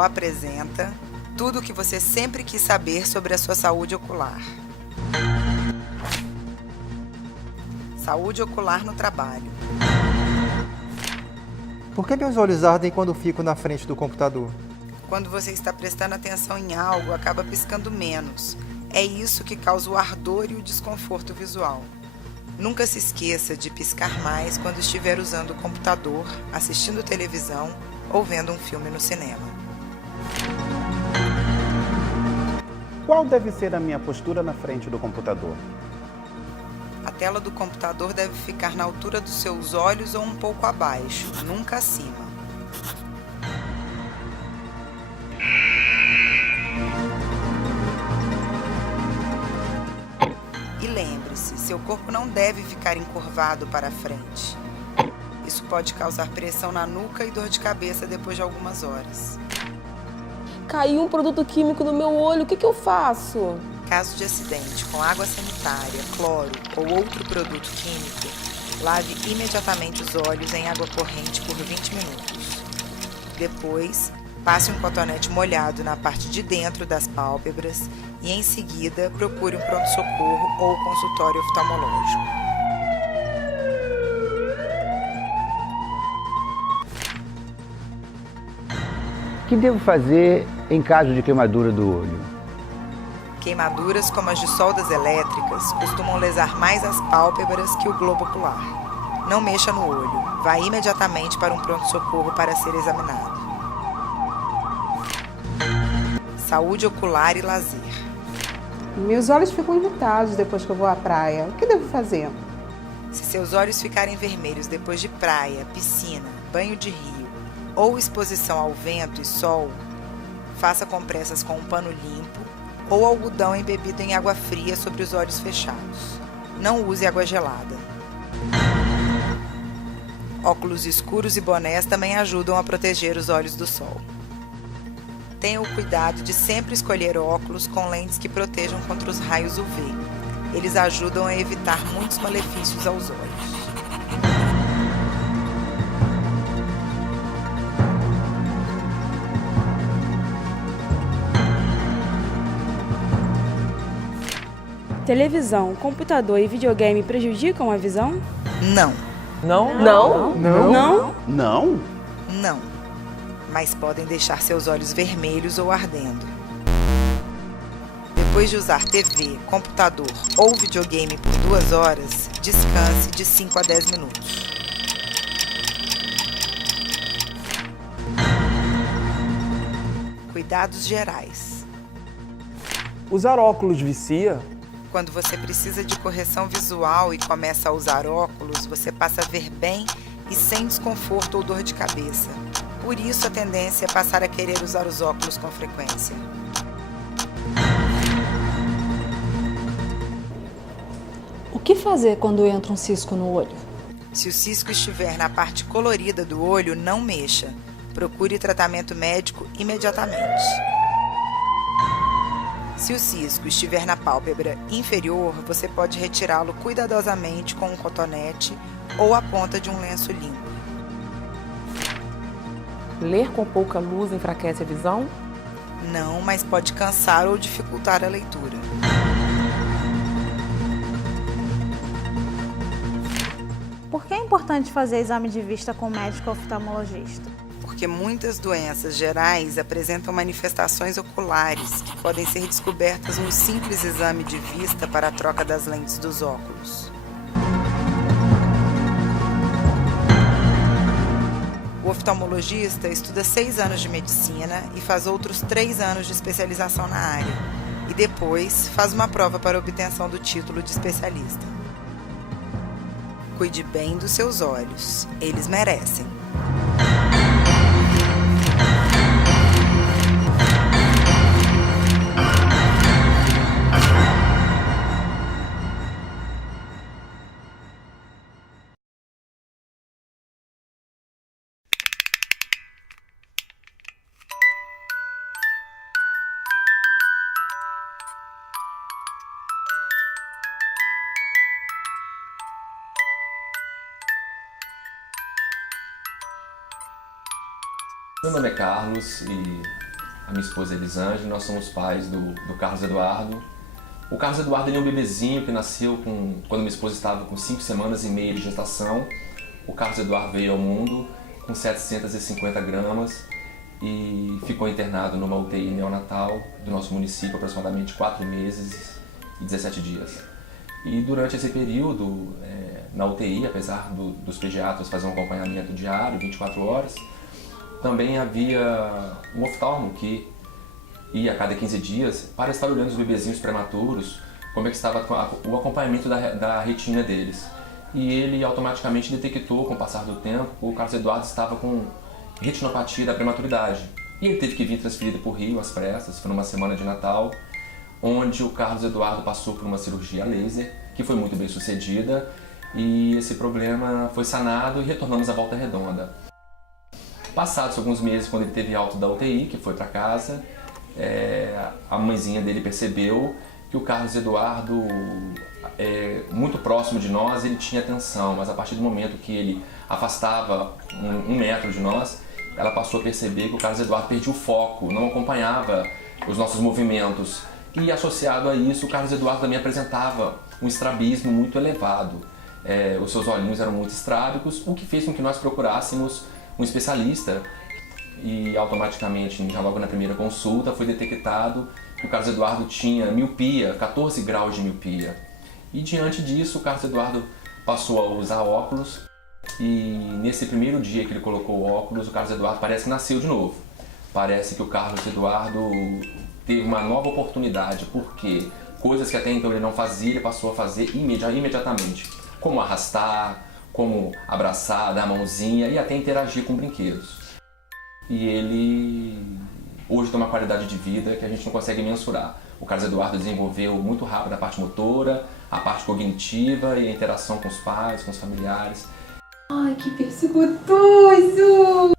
Pro apresenta tudo o que você sempre quis saber sobre a sua saúde ocular. Saúde ocular no trabalho. Por que meus olhos ardem quando fico na frente do computador? Quando você está prestando atenção em algo, acaba piscando menos. É isso que causa o ardor e o desconforto visual. Nunca se esqueça de piscar mais quando estiver usando o computador, assistindo televisão ou vendo um filme no cinema. Qual deve ser a minha postura na frente do computador? A tela do computador deve ficar na altura dos seus olhos ou um pouco abaixo, nunca acima. E lembre-se, seu corpo não deve ficar encurvado para frente. Isso pode causar pressão na nuca e dor de cabeça depois de algumas horas. Caiu um produto químico no meu olho, o que eu faço? Caso de acidente com água sanitária, cloro ou outro produto químico, lave imediatamente os olhos em água corrente por 20 minutos. Depois, passe um cotonete molhado na parte de dentro das pálpebras e, em seguida, procure um pronto-socorro ou consultório oftalmológico. O que devo fazer em caso de queimadura do olho? Queimaduras, como as de soldas elétricas, costumam lesar mais as pálpebras que o globo ocular. Não mexa no olho. Vá imediatamente para um pronto-socorro para ser examinado. Saúde ocular e lazer. Meus olhos ficam irritados depois que eu vou à praia. O que devo fazer? Se seus olhos ficarem vermelhos depois de praia, piscina, banho de rio ou exposição ao vento e sol, faça compressas com um pano limpo ou algodão embebido em água fria sobre os olhos fechados. Não use água gelada. Óculos escuros e bonés também ajudam a proteger os olhos do sol. Tenha o cuidado de sempre escolher óculos com lentes que protejam contra os raios UV. Eles ajudam a evitar muitos malefícios aos olhos. Televisão, computador e videogame prejudicam a visão? Não. Não? Não? Não. Mas podem deixar seus olhos vermelhos ou ardendo. Depois de usar TV, computador ou videogame por 2 horas, descanse de 5 a 10 minutos. Cuidados gerais. Usar óculos vicia? Quando você precisa de correção visual e começa a usar óculos, você passa a ver bem e sem desconforto ou dor de cabeça. Por isso, a tendência é passar a querer usar os óculos com frequência. O que fazer quando entra um cisco no olho? Se o cisco estiver na parte colorida do olho, não mexa. Procure tratamento médico imediatamente. Se o cisco estiver na pálpebra inferior, você pode retirá-lo cuidadosamente com um cotonete ou a ponta de um lenço limpo. Ler com pouca luz enfraquece a visão? Não, mas pode cansar ou dificultar a leitura. Por que é importante fazer exame de vista com o médico oftalmologista? Porque muitas doenças gerais apresentam manifestações oculares que podem ser descobertas no simples exame de vista para a troca das lentes dos óculos. O oftalmologista estuda 6 anos de medicina e faz outros 3 anos de especialização na área, e depois faz uma prova para a obtenção do título de especialista. Cuide bem dos seus olhos, eles merecem. Meu nome é Carlos e a minha esposa Elisângela, nós somos pais do Carlos Eduardo. O Carlos Eduardo ele é um bebezinho que nasceu quando minha esposa estava com 5 semanas e meia de gestação. O Carlos Eduardo veio ao mundo com 750 gramas e ficou internado numa UTI neonatal do nosso município aproximadamente 4 meses e 17 dias. E durante esse período, na UTI, apesar dos pediatras fazer um acompanhamento diário, 24 horas, também havia um oftalmo que ia a cada 15 dias para estar olhando os bebezinhos prematuros, como é que estava o acompanhamento da retina deles. E ele automaticamente detectou, com o passar do tempo, que o Carlos Eduardo estava com retinopatia da prematuridade. E ele teve que vir transferido para o Rio, às pressas, foi numa semana de Natal, onde o Carlos Eduardo passou por uma cirurgia laser, que foi muito bem sucedida, e esse problema foi sanado e retornamos à Volta Redonda. Passados alguns meses, quando ele teve alta da UTI, que foi para casa, a mãezinha dele percebeu que o Carlos Eduardo, muito próximo de nós, ele tinha atenção, mas a partir do momento que ele afastava um metro de nós, ela passou a perceber que o Carlos Eduardo perdia o foco, não acompanhava os nossos movimentos. E associado a isso, o Carlos Eduardo também apresentava um estrabismo muito elevado. Os seus olhinhos eram muito estrábicos, o que fez com que nós procurássemos um especialista. E automaticamente, já logo na primeira consulta, foi detectado que o Carlos Eduardo tinha miopia, 14 graus de miopia. E diante disso, o Carlos Eduardo passou a usar óculos e nesse primeiro dia que ele colocou o óculos, o Carlos Eduardo parece que nasceu de novo. Parece que o Carlos Eduardo teve uma nova oportunidade, porque coisas que até então ele não fazia, ele passou a fazer imediatamente. Como arrastar, como abraçar, dar a mãozinha e até interagir com brinquedos. E ele hoje tem uma qualidade de vida que a gente não consegue mensurar. O Carlos Eduardo desenvolveu muito rápido a parte motora, a parte cognitiva e a interação com os pais, com os familiares. Ai, que berço gostoso!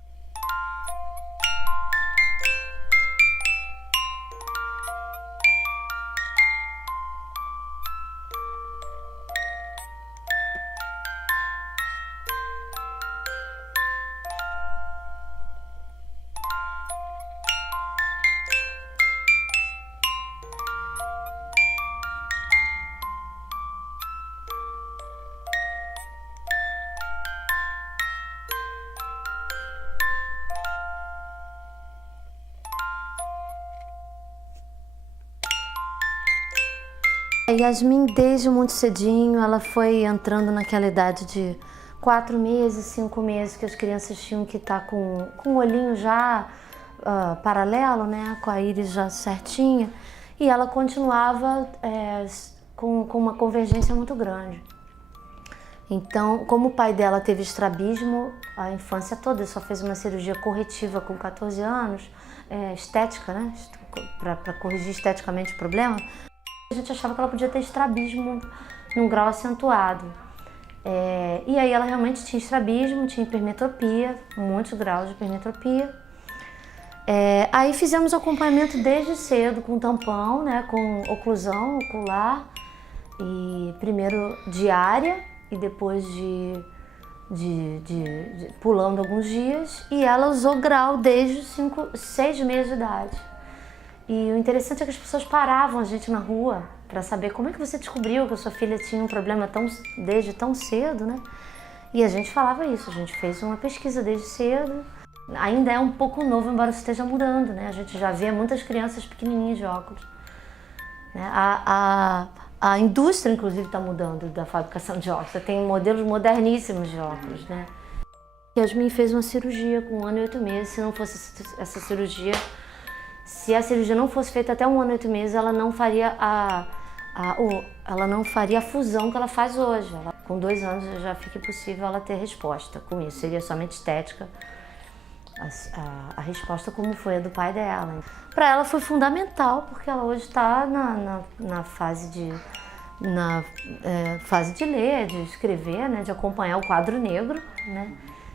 Yasmin, desde muito cedinho, ela foi entrando naquela idade de 4 meses, 5 meses, que as crianças tinham que estar com o olhinho já paralelo, né, com a íris já certinha, e ela continuava com uma convergência muito grande. Então, como o pai dela teve estrabismo a infância toda, só fez uma cirurgia corretiva com 14 anos, estética, né, para corrigir esteticamente o problema, a gente achava que ela podia ter estrabismo num grau acentuado. E aí ela realmente tinha estrabismo, tinha hipermetropia, muitos graus de hipermetropia. Aí fizemos acompanhamento desde cedo com tampão, né, com oclusão ocular, e primeiro diária e depois pulando alguns dias. E ela usou grau desde 6 meses de idade. E o interessante é que as pessoas paravam a gente na rua para saber como é que você descobriu que a sua filha tinha um problema desde tão cedo, né? E a gente falava isso, a gente fez uma pesquisa desde cedo. Ainda é um pouco novo, embora esteja mudando, né? A gente já vê muitas crianças pequenininhas de óculos. Né? A indústria, inclusive, está mudando da fabricação de óculos. Você tem modelos moderníssimos de óculos, né? Yasmin fez uma cirurgia com 1 ano e 8 meses. Se não fosse essa cirurgia, se a cirurgia não fosse feita até 1 ano e 8 meses, ela não faria ela não faria a fusão que ela faz hoje. Com 2 anos já fica impossível ela ter resposta com isso. Seria somente estética a resposta como foi a do pai dela. Para ela foi fundamental, porque ela hoje está na fase de ler, de escrever, né, de acompanhar o quadro negro, né,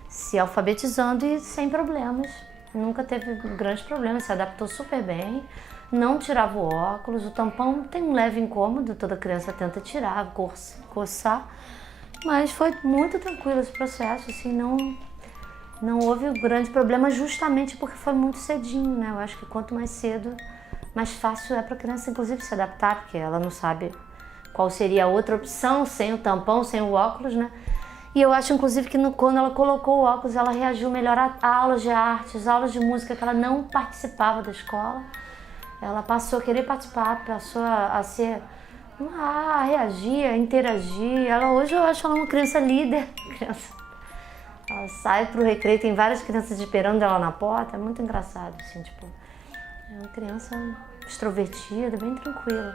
se alfabetizando e sem problemas. Nunca teve grandes problemas, se adaptou super bem, não tirava o óculos. O tampão tem um leve incômodo, toda criança tenta tirar, coçar, mas foi muito tranquilo esse processo, assim, não houve grande problema justamente porque foi muito cedinho, né? Eu acho que quanto mais cedo, mais fácil é para a criança, inclusive, se adaptar, porque ela não sabe qual seria a outra opção, sem o tampão, sem o óculos, né? E eu acho, inclusive, que quando ela colocou o óculos, ela reagiu melhor a aulas de artes, aulas de música, que ela não participava da escola. Ela passou a querer participar, passou a ser... a reagir, a interagir. Hoje eu acho ela uma criança líder. Ela sai pro recreio, tem várias crianças esperando ela na porta. É muito engraçado, assim, tipo... É uma criança extrovertida, bem tranquila.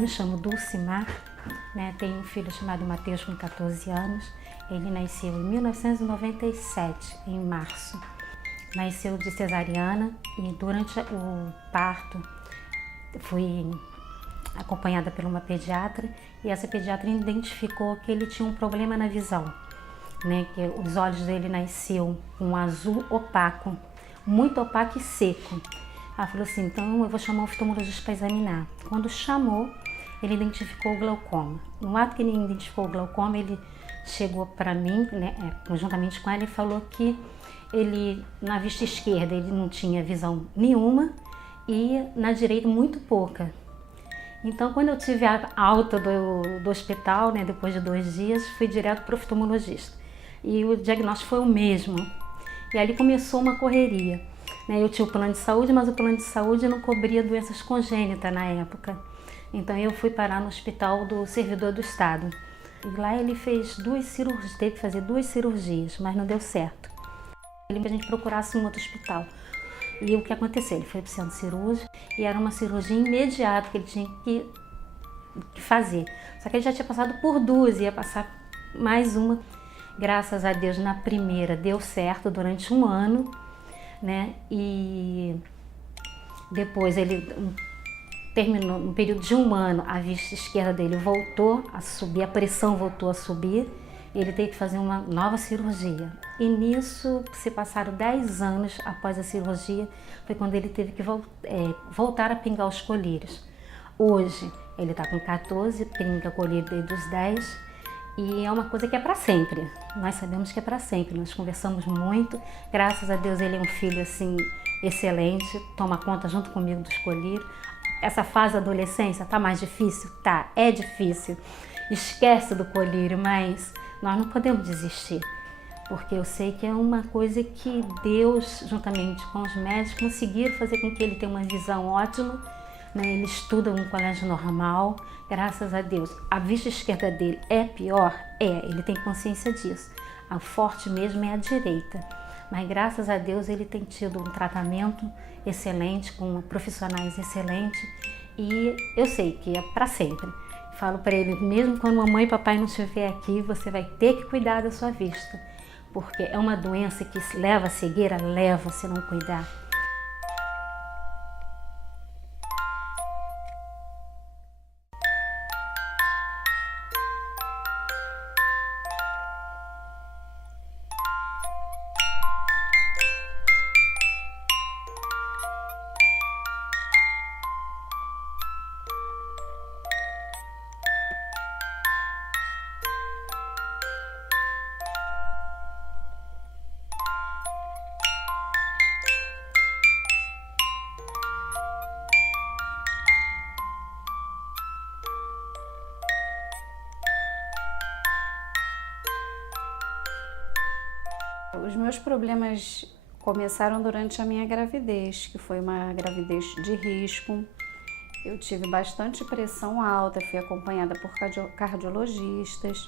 Me chamo Dulcimar, né? Tenho um filho chamado Matheus com 14 anos. Ele nasceu em 1997, em março. Nasceu de cesariana e durante o parto fui acompanhada por uma pediatra e essa pediatra identificou que ele tinha um problema na visão, né? Que os olhos dele nasciam com um azul opaco, muito opaco e seco. Ela falou assim, então eu vou chamar o oftalmologista para examinar. Quando chamou, ele identificou o glaucoma. No ato que ele identificou o glaucoma, ele chegou para mim, né, conjuntamente com ela, e falou que ele, na vista esquerda, ele não tinha visão nenhuma e na direita muito pouca. Então, quando eu tive a alta do hospital, né, depois de 2 dias, fui direto para o oftalmologista. E o diagnóstico foi o mesmo. E ali começou uma correria. Eu tinha o plano de saúde, mas o plano de saúde não cobria doenças congênitas na época. Então eu fui parar no hospital do servidor do estado. E lá ele fez 2 cirurgias, teve que fazer 2 cirurgias, mas não deu certo. Ele que a gente procurasse um outro hospital. E o que aconteceu? Ele foi para o centro cirúrgico e era uma cirurgia imediata que ele tinha que fazer. Só que ele já tinha passado por 2, ia passar mais uma. Graças a Deus, na primeira deu certo durante 1 ano, né? E depois ele terminou, no período de 1 ano, a vista esquerda dele voltou a subir, a pressão voltou a subir, e ele teve que fazer uma nova cirurgia. E nisso, se passaram 10 anos após a cirurgia, foi quando ele teve que voltar a pingar os colírios. Hoje, ele está com 14, pinga colírio desde os 10, e é uma coisa que é para sempre. Nós sabemos que é para sempre, nós conversamos muito. Graças a Deus ele é um filho assim excelente, toma conta junto comigo dos colírios. Essa fase da adolescência tá mais difícil? Tá, é difícil. Esquece do colírio, mas nós não podemos desistir. Porque eu sei que é uma coisa que Deus, juntamente com os médicos, conseguiram fazer com que ele tenha uma visão ótima. Ele estuda em um colégio normal, graças a Deus. A vista esquerda dele é pior? É, ele tem consciência disso. A forte mesmo é a direita. Mas graças a Deus ele tem tido um tratamento excelente, com profissionais excelentes. E eu sei que é para sempre. Falo para ele, mesmo quando mamãe e papai não estiver aqui, você vai ter que cuidar da sua vista. Porque é uma doença que leva a cegueira, leva se não cuidar. Os meus problemas começaram durante a minha gravidez, que foi uma gravidez de risco. Eu tive bastante pressão alta, fui acompanhada por cardiologistas.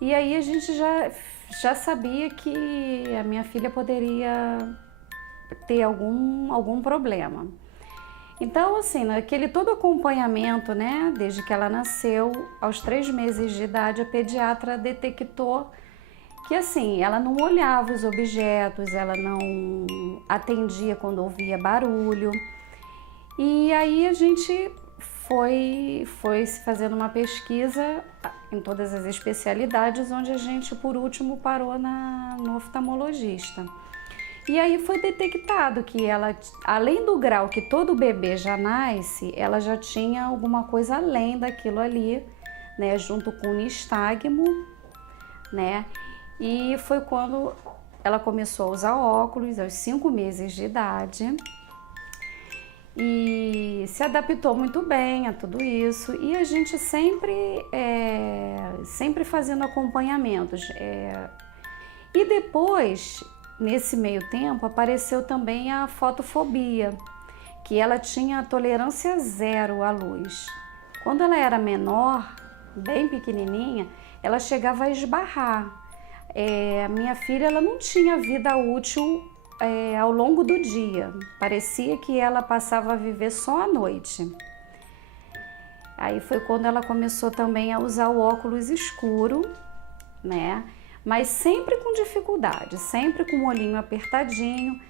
E aí a gente já sabia que a minha filha poderia ter algum problema. Então, assim, naquele todo acompanhamento, né, desde que ela nasceu, aos 3 meses de idade, a pediatra detectou que, assim, ela não olhava os objetos, ela não atendia quando ouvia barulho. E aí a gente foi fazendo uma pesquisa em todas as especialidades, onde a gente, por último, parou no oftalmologista. E aí foi detectado que ela, além do grau que todo bebê já nasce, ela já tinha alguma coisa além daquilo ali, né, junto com o nistagmo, né? E foi quando ela começou a usar óculos, aos 5 meses de idade, e se adaptou muito bem a tudo isso. E a gente sempre fazendo acompanhamentos. E depois, nesse meio tempo, apareceu também a fotofobia, que ela tinha tolerância zero à luz. Quando ela era menor, bem pequenininha, ela chegava a esbarrar. A minha filha, ela não tinha vida útil ao longo do dia. Parecia que ela passava a viver só à noite. Aí foi quando ela começou também a usar o óculos escuro, né? Mas sempre com dificuldade, sempre com o olhinho apertadinho.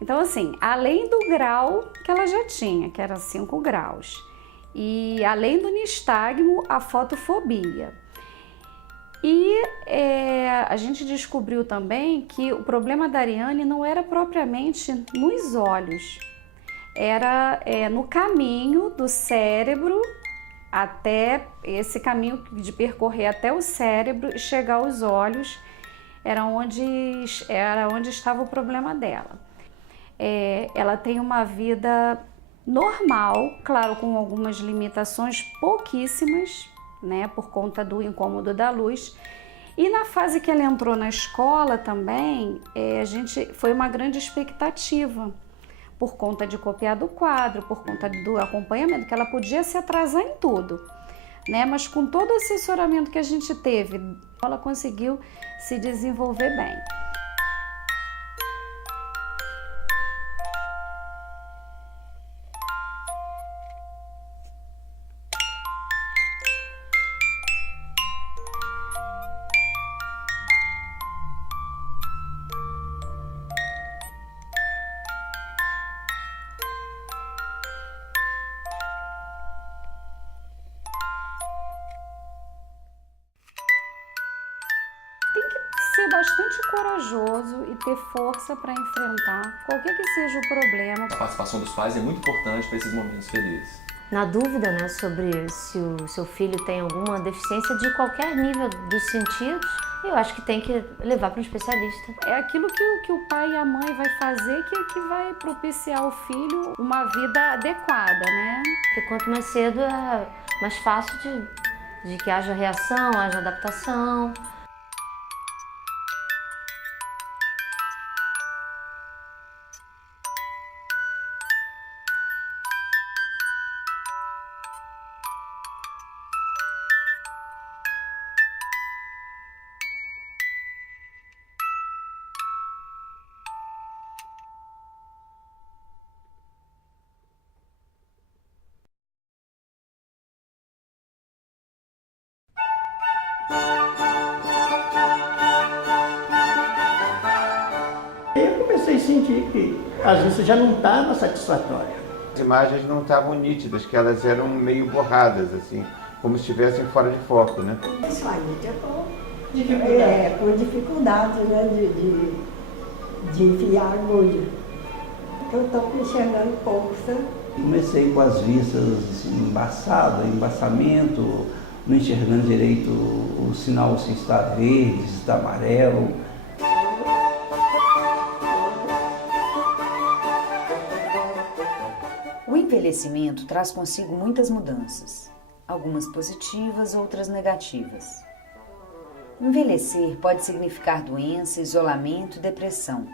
Então, assim, além do grau que ela já tinha, que era 5 graus, e além do nistagmo, a fotofobia. E a gente descobriu também que o problema da Ariane não era propriamente nos olhos, era no caminho do cérebro, até esse caminho de percorrer até o cérebro e chegar aos olhos, era onde estava o problema dela. Ela tem uma vida normal, claro, com algumas limitações pouquíssimas, né, por conta do incômodo da luz. E na fase que ela entrou na escola também, foi uma grande expectativa, por conta de copiar do quadro, por conta do acompanhamento, que ela podia se atrasar em tudo, né? Mas com todo o assessoramento que a gente teve, ela conseguiu se desenvolver bem. Ser bastante corajoso e ter força para enfrentar qualquer que seja o problema. A participação dos pais é muito importante para esses momentos felizes. Na dúvida, né, sobre se o seu filho tem alguma deficiência de qualquer nível dos sentidos, eu acho que tem que levar para um especialista. É aquilo que o pai e a mãe vai fazer que vai propiciar ao filho uma vida adequada, né? Porque quanto mais cedo é mais fácil de que haja reação, haja adaptação. Eu comecei a sentir que às vezes já não estava satisfatória. As imagens não estavam nítidas, que elas eram meio borradas, assim, como se estivessem fora de foco, né? Isso aí, com dificuldade, né, de enfiar a agulha. Eu estou enxergando pouco, sabe? Comecei com as vistas embaçadas, embaçamento, não enxergando direito o sinal se está verde, se está amarelo. O envelhecimento traz consigo muitas mudanças, algumas positivas, outras negativas. Envelhecer pode significar doença, isolamento e depressão.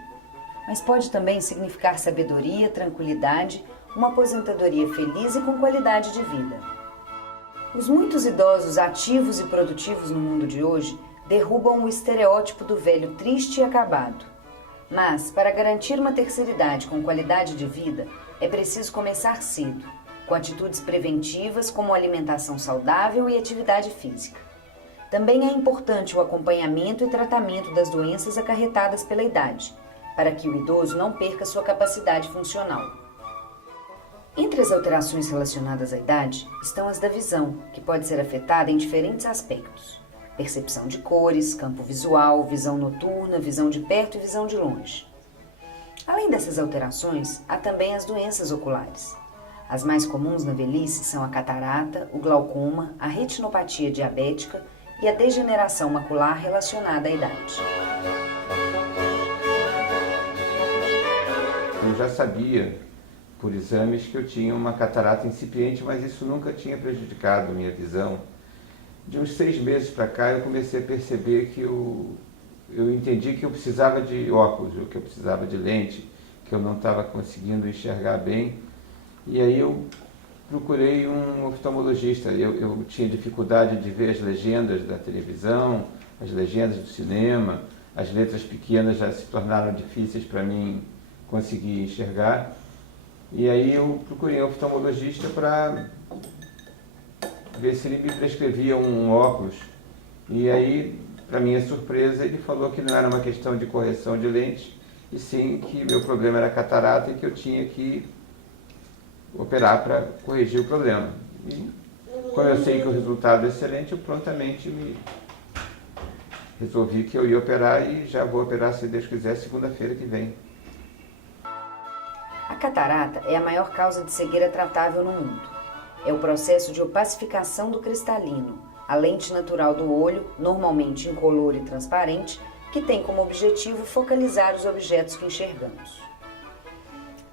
mas pode também significar sabedoria, tranquilidade, uma aposentadoria feliz e com qualidade de vida. Os muitos idosos ativos e produtivos no mundo de hoje derrubam o estereótipo do velho triste e acabado. Mas, para garantir uma terceira idade com qualidade de vida, é preciso começar cedo, com atitudes preventivas como alimentação saudável e atividade física. Também é importante o acompanhamento e tratamento das doenças acarretadas pela idade, para que o idoso não perca sua capacidade funcional. Entre as alterações relacionadas à idade estão as da visão, que pode ser afetada em diferentes aspectos: percepção de cores, campo visual, visão noturna, visão de perto e visão de longe. Além dessas alterações, há também as doenças oculares. As mais comuns na velhice são a catarata, o glaucoma, a retinopatia diabética e a degeneração macular relacionada à idade. Eu já sabia, por exames, que eu tinha uma catarata incipiente, mas isso nunca tinha prejudicado a minha visão. De uns 6 meses para cá, eu comecei a perceber que eu entendi que eu precisava de óculos, que eu precisava de lente, que eu não estava conseguindo enxergar bem. E aí eu procurei um oftalmologista. Eu tinha dificuldade de ver as legendas da televisão, as legendas do cinema, as letras pequenas já se tornaram difíceis para mim conseguir enxergar. E aí eu procurei um oftalmologista para ver se ele me prescrevia um óculos. E aí, para minha surpresa, ele falou que não era uma questão de correção de lentes, e sim que meu problema era catarata e que eu tinha que operar para corrigir o problema. E como eu sei que o resultado é excelente, eu prontamente me resolvi que eu ia operar e já vou operar, se Deus quiser, segunda-feira que vem. A catarata é a maior causa de cegueira tratável no mundo. É o processo de opacificação do cristalino, a lente natural do olho, normalmente incolor e transparente, que tem como objetivo focalizar os objetos que enxergamos.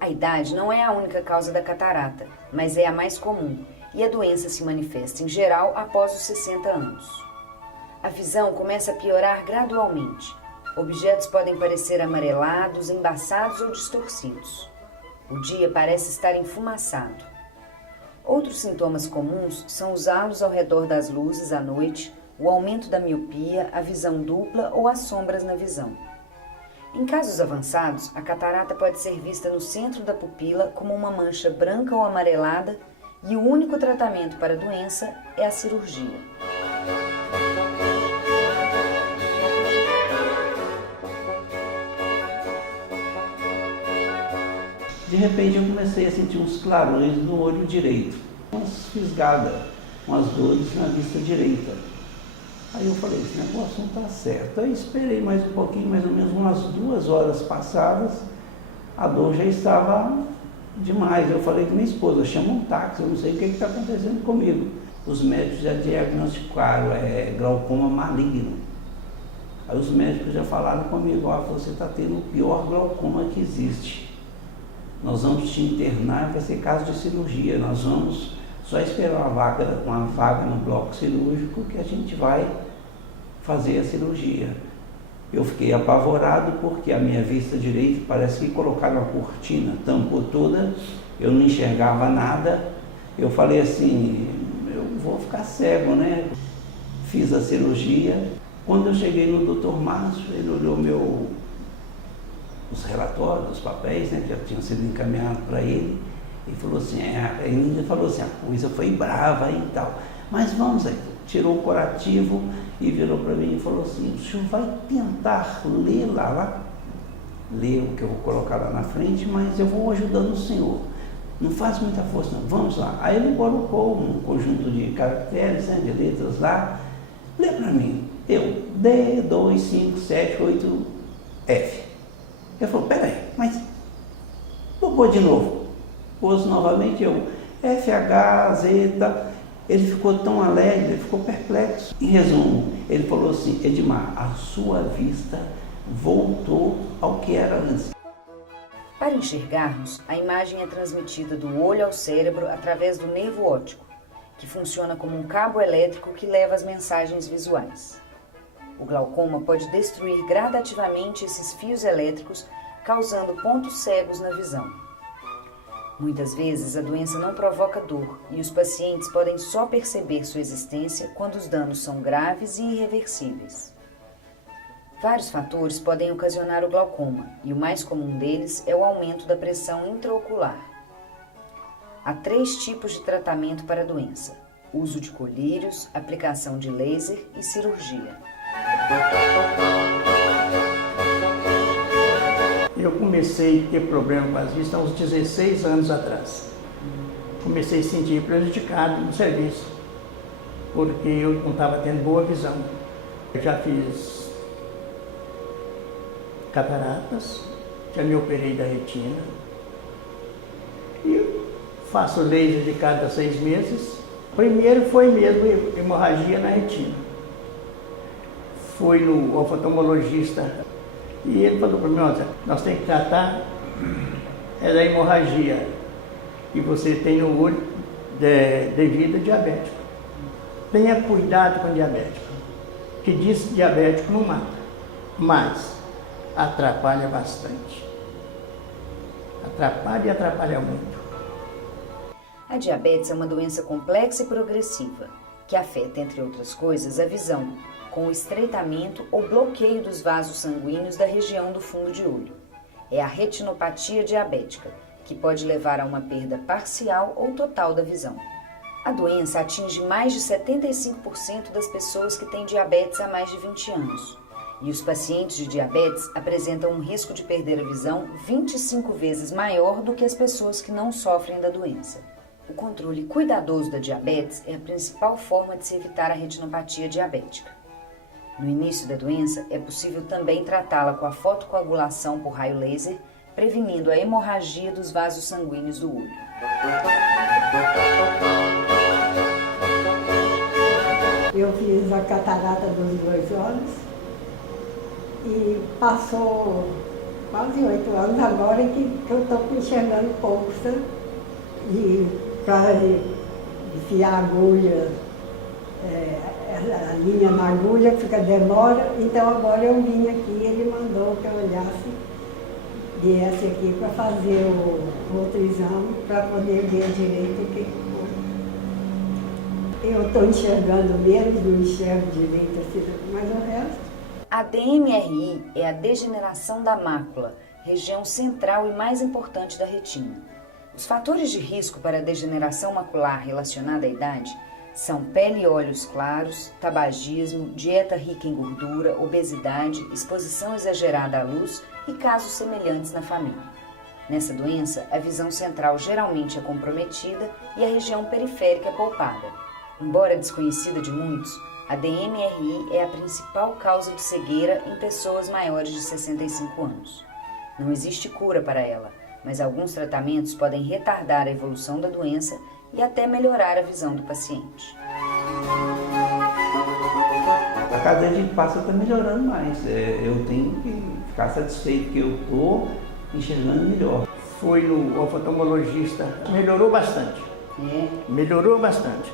A idade não é a única causa da catarata, mas é a mais comum, e a doença se manifesta em geral após os 60 anos. A visão começa a piorar gradualmente. Objetos podem parecer amarelados, embaçados ou distorcidos. O dia parece estar enfumaçado. Outros sintomas comuns são os halos ao redor das luzes à noite, o aumento da miopia, a visão dupla ou as sombras na visão. Em casos avançados, a catarata pode ser vista no centro da pupila como uma mancha branca ou amarelada, e o único tratamento para a doença é a cirurgia. De repente eu comecei a sentir uns clarões no olho direito, umas fisgadas, umas dores na vista direita. Aí eu falei, esse negócio não está certo. Aí esperei mais um pouquinho, mais ou menos umas 2 horas passadas, a dor já estava demais. Eu falei com minha esposa, chama um táxi, eu não sei o que está acontecendo comigo. Os médicos já diagnosticaram, glaucoma maligno. Aí os médicos já falaram comigo, você está tendo o pior glaucoma que existe. Nós vamos te internar, vai ser caso de cirurgia, nós vamos só esperar uma vaga no bloco cirúrgico que a gente vai fazer a cirurgia. Eu fiquei apavorado porque a minha vista direita parece que colocaram uma cortina, tampou toda, eu não enxergava nada. Eu falei assim, eu vou ficar cego, né? Fiz a cirurgia. Quando eu cheguei no Dr. Márcio, ele olhou os relatórios, os papéis, né, que já tinham sido encaminhados para ele, e falou assim, ele falou assim, a coisa foi brava aí e tal, mas vamos aí, tirou o curativo e virou para mim e falou assim, o senhor vai tentar ler lá, ler o que eu vou colocar lá na frente, mas eu vou ajudando o senhor, não faz muita força não, vamos lá. Aí ele colocou um conjunto de caracteres, né, de letras lá, lê para mim, eu, D, 2, 5, 7, 8, F. Ele falou, peraí, mas vou pôr de novo. Pôs novamente eu, FH, Z, ele ficou tão alegre, ele ficou perplexo. Em resumo, ele falou assim, Edmar, a sua vista voltou ao que era antes. Para enxergarmos, a imagem é transmitida do olho ao cérebro através do nervo óptico, que funciona como um cabo elétrico que leva as mensagens visuais. O glaucoma pode destruir gradativamente esses fios elétricos, causando pontos cegos na visão. Muitas vezes a doença não provoca dor e os pacientes podem só perceber sua existência quando os danos são graves e irreversíveis. Vários fatores podem ocasionar o glaucoma e o mais comum deles é o aumento da pressão intraocular. Há 3 tipos de tratamento para a doença: uso de colírios, aplicação de laser e cirurgia. Eu comecei a ter problema com as vistas há uns 16 anos atrás. Comecei a se sentir prejudicado no serviço, porque eu não estava tendo boa visão. Eu já fiz cataratas, já me operei da retina e faço laser de cada 6 meses. Primeiro foi mesmo hemorragia na retina. Fui no oftalmologista e ele falou para mim: olha, nós temos que tratar da hemorragia que você tem no olho devido a diabético. Tenha cuidado com diabético, que diz que diabético não mata, mas atrapalha bastante. Atrapalha e atrapalha muito. A diabetes é uma doença complexa e progressiva, que afeta, entre outras coisas, a visão, com o estreitamento ou bloqueio dos vasos sanguíneos da região do fundo de olho. É a retinopatia diabética, que pode levar a uma perda parcial ou total da visão. A doença atinge mais de 75% das pessoas que têm diabetes há mais de 20 anos. E os pacientes de diabetes apresentam um risco de perder a visão 25 vezes maior do que as pessoas que não sofrem da doença. O controle cuidadoso da diabetes é a principal forma de se evitar a retinopatia diabética. No início da doença, é possível também tratá-la com a fotocoagulação por raio laser, prevenindo a hemorragia dos vasos sanguíneos do olho. Eu fiz a catarata dos 2 olhos e passou quase 8 anos agora que eu estou enxergando pouco, sabe? E para enfiar a agulha, a linha na agulha demora, então agora eu vim aqui, ele mandou que eu olhasse, viesse aqui para fazer o outro exame, para poder ver direito o que foi. Eu estou enxergando menos, não enxergo direito assim, mas o resto. A DMRI é a degeneração da mácula, região central e mais importante da retina. Os fatores de risco para a degeneração macular relacionada à idade são pele e olhos claros, tabagismo, dieta rica em gordura, obesidade, exposição exagerada à luz e casos semelhantes na família. Nessa doença, a visão central geralmente é comprometida e a região periférica é poupada. Embora desconhecida de muitos, a DMRI é a principal causa de cegueira em pessoas maiores de 65 anos. Não existe cura para ela, mas alguns tratamentos podem retardar a evolução da doença e até melhorar a visão do paciente. A cada dia que passa está melhorando mais. Eu tenho que ficar satisfeito que eu estou enxergando melhor. Fui no oftalmologista, melhorou bastante. Melhorou bastante.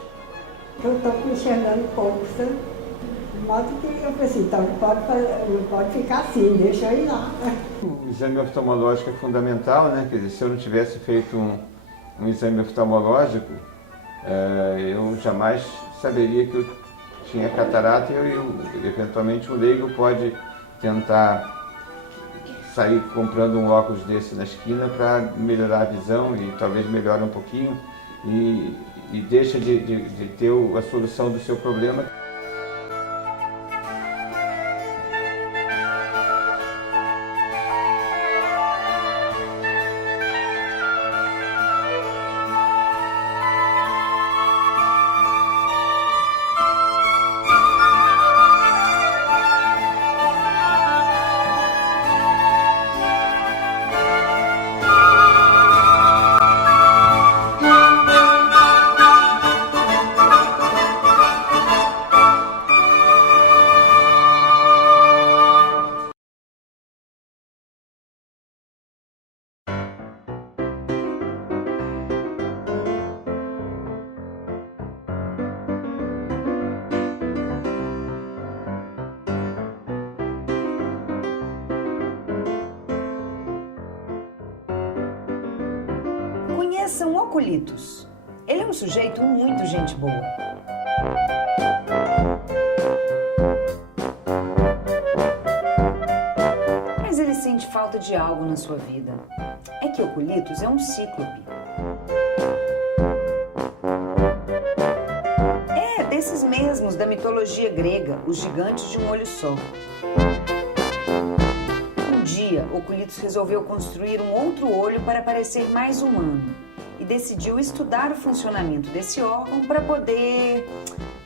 Eu estou enxergando pouco, sabe? De modo que eu pensei, então não pode ficar assim, deixa eu ir lá. O exame oftalmológico é fundamental, né? Quer dizer, se eu não tivesse feito um exame oftalmológico, eu jamais saberia que eu tinha catarata e eventualmente o leigo pode tentar sair comprando um óculos desse na esquina para melhorar a visão e talvez melhore um pouquinho e deixa de ter a solução do seu problema. Conheçam Oculitos. Ele é um sujeito muito gente boa. Mas ele sente falta de algo na sua vida. É que Oculitos é um cíclope. É, desses mesmos da mitologia grega, os gigantes de um olho só. Um dia, Oculitos resolveu construir um outro olho para parecer mais humano e decidiu estudar o funcionamento desse órgão para poder,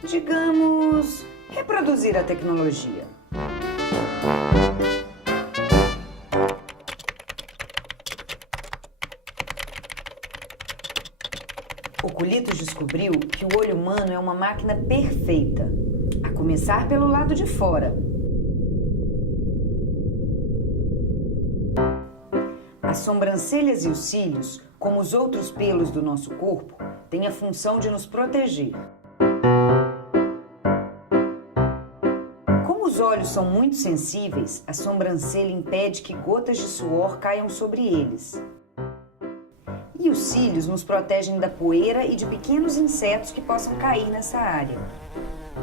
digamos, reproduzir a tecnologia. Oculitos descobriu que o olho humano é uma máquina perfeita, a começar pelo lado de fora. As sobrancelhas e os cílios, como os outros pelos do nosso corpo, têm a função de nos proteger. Como os olhos são muito sensíveis, a sobrancelha impede que gotas de suor caiam sobre eles. E os cílios nos protegem da poeira e de pequenos insetos que possam cair nessa área.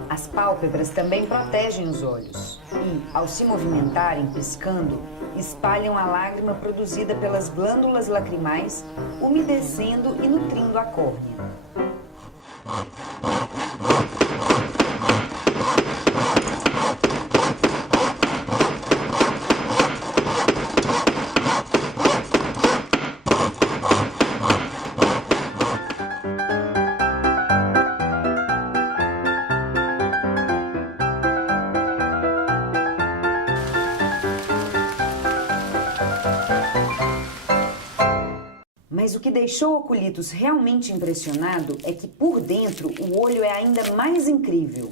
As pálpebras também protegem os olhos e, ao se movimentarem piscando, espalham a lágrima produzida pelas glândulas lacrimais, umedecendo e nutrindo a córnea. Mas o que deixou Oculitos realmente impressionado é que, por dentro, o olho é ainda mais incrível.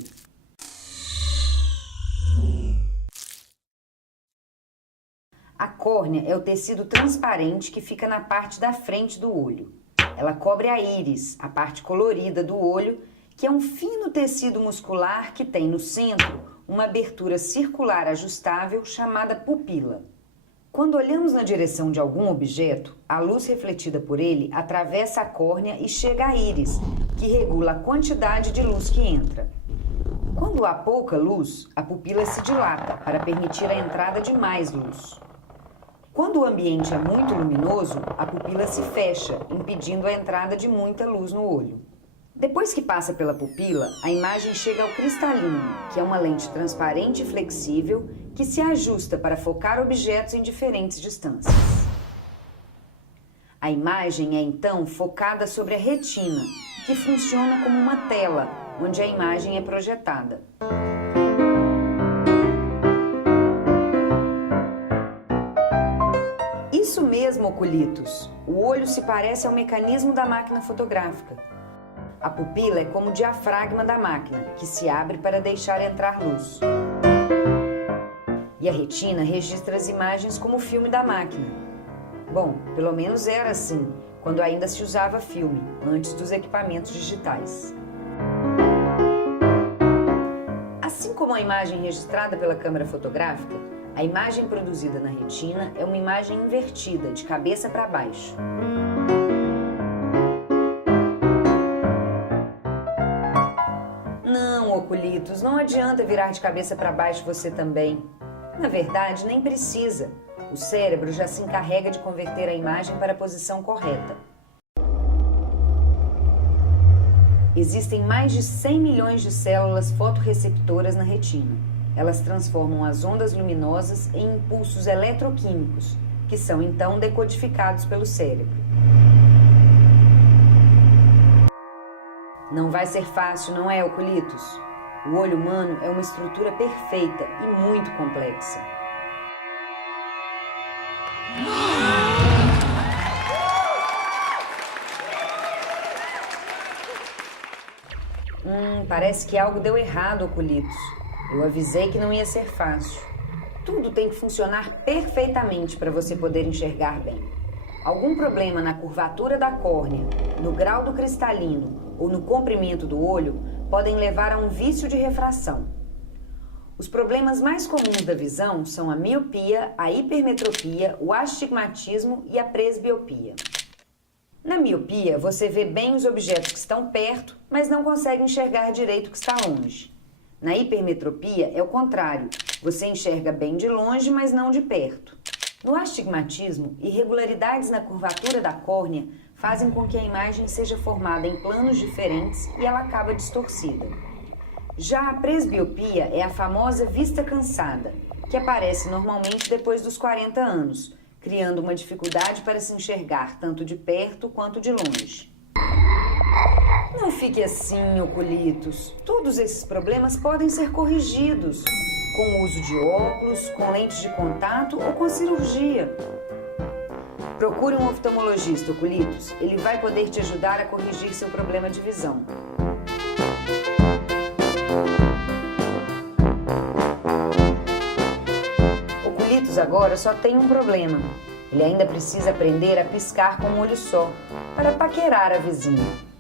A córnea é o tecido transparente que fica na parte da frente do olho. Ela cobre a íris, a parte colorida do olho, que é um fino tecido muscular que tem no centro uma abertura circular ajustável chamada pupila. Quando olhamos na direção de algum objeto, a luz refletida por ele atravessa a córnea e chega à íris, que regula a quantidade de luz que entra. Quando há pouca luz, a pupila se dilata para permitir a entrada de mais luz. Quando o ambiente é muito luminoso, a pupila se fecha, impedindo a entrada de muita luz no olho. Depois que passa pela pupila, a imagem chega ao cristalino, que é uma lente transparente e flexível que se ajusta para focar objetos em diferentes distâncias. A imagem é então focada sobre a retina, que funciona como uma tela, onde a imagem é projetada. Isso mesmo, Oculitos! O olho se parece ao mecanismo da máquina fotográfica. A pupila é como o diafragma da máquina, que se abre para deixar entrar luz. E a retina registra as imagens como o filme da máquina. Bom, pelo menos era assim, quando ainda se usava filme, antes dos equipamentos digitais. Assim como a imagem registrada pela câmera fotográfica, a imagem produzida na retina é uma imagem invertida, de cabeça para baixo. Não, Oculitos, não adianta virar de cabeça para baixo você também. Na verdade, nem precisa. O cérebro já se encarrega de converter a imagem para a posição correta. Existem mais de 100 milhões de células fotorreceptoras na retina. Elas transformam as ondas luminosas em impulsos eletroquímicos, que são então decodificados pelo cérebro. Não vai ser fácil, não é, Oculitos? O olho humano é uma estrutura perfeita e muito complexa. Parece que algo deu errado, Oculitos. Eu avisei que não ia ser fácil. Tudo tem que funcionar perfeitamente para você poder enxergar bem. Algum problema na curvatura da córnea, no grau do cristalino ou no comprimento do olho podem levar a um vício de refração. Os problemas mais comuns da visão são a miopia, a hipermetropia, o astigmatismo e a presbiopia. Na miopia, você vê bem os objetos que estão perto, mas não consegue enxergar direito o que está longe. Na hipermetropia, é o contrário. Você enxerga bem de longe, mas não de perto. No astigmatismo, irregularidades na curvatura da córnea fazem com que a imagem seja formada em planos diferentes e ela acaba distorcida. Já a presbiopia é a famosa vista cansada, que aparece normalmente depois dos 40 anos, criando uma dificuldade para se enxergar tanto de perto quanto de longe. Não fique assim, oculitos. Todos esses problemas podem ser corrigidos com o uso de óculos, com lentes de contato ou com cirurgia. Procure um oftalmologista, oculitos. Ele vai poder te ajudar a corrigir seu problema de visão. Oculitos agora só tem um problema. Ele ainda precisa aprender a piscar com um olho só, para paquerar a vizinha.